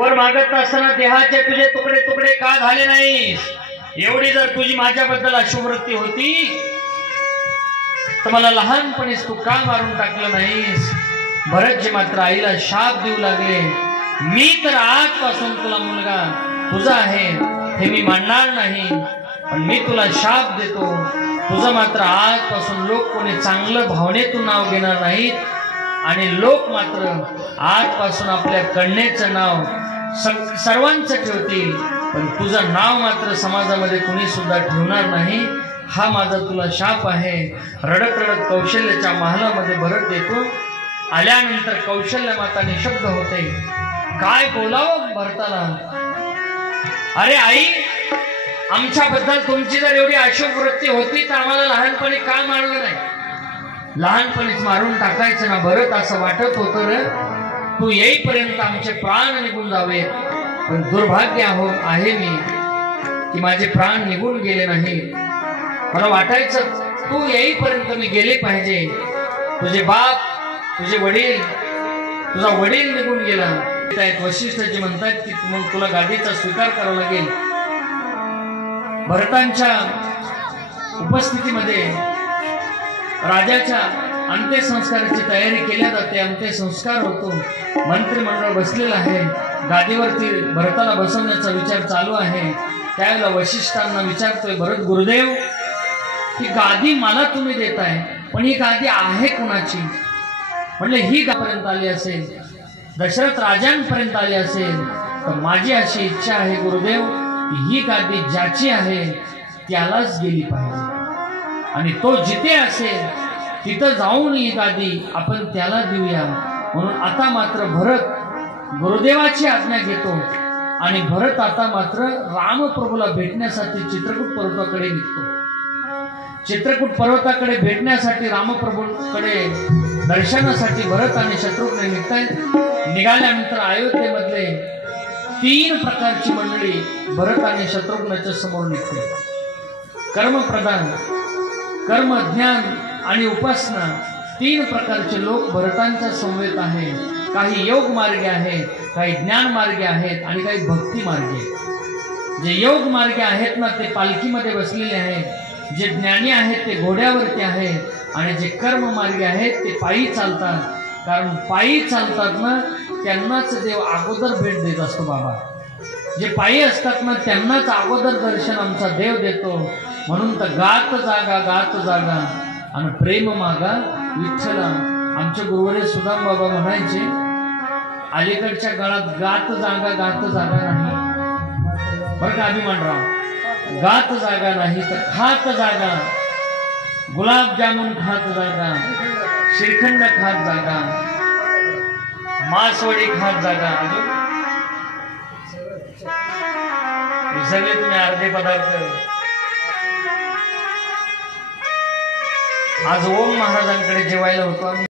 वर मागत असताना देहाचे तुझे तुकडे तुकडे का झाले नाहीस? एवढी जर तुझी माझ्याबद्दल अशुभवृत्ती होती तर मला लहानपणीच तू का मारून टाकलं नाहीस? भरतजी मात्र आईला शाप देऊ लागले, मी तर आजपासून तुला मुलगा तुझा आहे हे मी मानणार नाही, पण मी तुला शाप देतो, तुझं मात्र आजपासून लोक कोणी चांगलं भावनेतून नाव घेणार नाहीत आणि लोक मात्र आजपासून आपल्या कन्येचं नाव सर्वांचं ठेवतील, पण तुझं नाव मात्र समाजामध्ये कुणी सुद्धा ठेवणार नाही, हा माझा तुला शाप आहे. रडत रडत कौशल्याच्या महालामध्ये भरत येतो. आल्यानंतर कौशल्य माता निशब्द होते. काय बोलावं भरताला? अरे आई, आमच्याबद्दल तुमची जर एवढी अशुभ वृत्ती होती तर आम्हाला लहानपणी का मारलं नाही? लहानपणीच मारून टाकायचं ना भरत, असं वाटत होतं रे. तू येईपर्यंत आमचे प्राण निघून जावे, पण दुर्भाग्य आहे मी की माझे प्राण निघून गेले नाही. मला वाटायचं तू येईपर्यंत मी गेले पाहिजे. तुझे बाप, तुझे वडील, तुझा वडील निघून गेला. वशिष्ठजी म्हणतात की मग तुला गादीचा स्वीकार करावा लागेल. भरतांच्या उपस्थितीमध्ये राजाच्या अंत्यसंस्काराची तयारी केल्या जाते. अंत्यसंस्कार होतो. मंत्रिमंडळ बसलेलं आहे. गादीवरती भरताला बसवण्याचा विचार चालू आहे. त्यावेळेला वशिष्ठांना विचारतोय भरत गुरुदेव, ही गादी मला तुम्ही देताय, पण ही गादी आहे कोणाची? म्हणले ही गापर्यंत आली असेल, दशरथ राजांपर्यंत आली असेल, तर माझी अशी इच्छा आहे गुरुदेव की ही गादी ज्याची आहे त्यालाच गेली पाहिजे आणि तो जिथे असेल तिथं जाऊन ही गादी आपण त्याला देऊया. म्हणून आता मात्र भरत गुरुदेवाची आज्ञा घेतो आणि भरत आता मात्र रामप्रभूला भेटण्यासाठी चित्रकूट पर्वताकडे निघतो. चित्रकूट पर्वताकडे भेटण्यासाठी रामप्रभूकडे दर्शनासाठी भरत आणि शत्रुघ्न निघतायत. निघाल्यानंतर अयोध्येमधले 3 प्रकारची मंडळी भरत आणि शत्रुघ्नाच्या समोर निघते. कर्मप्रधान, कर्म, ज्ञान आणि उपासना 3 प्रकारचे लोक भरतांच्या समवेत आहे. काही योग मार्गे आहेत, काही ज्ञान मार्गे आहेत आणि काही भक्ती मार्गे आहेत. जे योग मार्गे आहेत ना ते पालखीमध्ये बसलेले आहेत, जे ज्ञानी आहेत ते घोड्यावरती आहेत आणि जे कर्म मार्गे आहेत ते पायी चालतात. कारण पायी चालतात ना त्यांनाच देव अगोदर भेट देत असतो बाबा. जे पायी असतात ना त्यांनाच अगोदर दर्शन आमचा देव देतो. म्हणून तर गात जागा आणि प्रेम मागा विठ्ठला. आमचे गुरुवरे सुदाम बाबा म्हणायचे, अलीकडच्या काळात गात जागा नाही बरं का अभिमानराव, गात जागा नाही तर खात जागा. गुलाबजामुन खात जागा, श्रीखंड खात जागा, मासवडी खात जागा. सगळे तुम्ही अर्धे पदार्थ. आज ओम महाराजांकडे जेवायला होतो.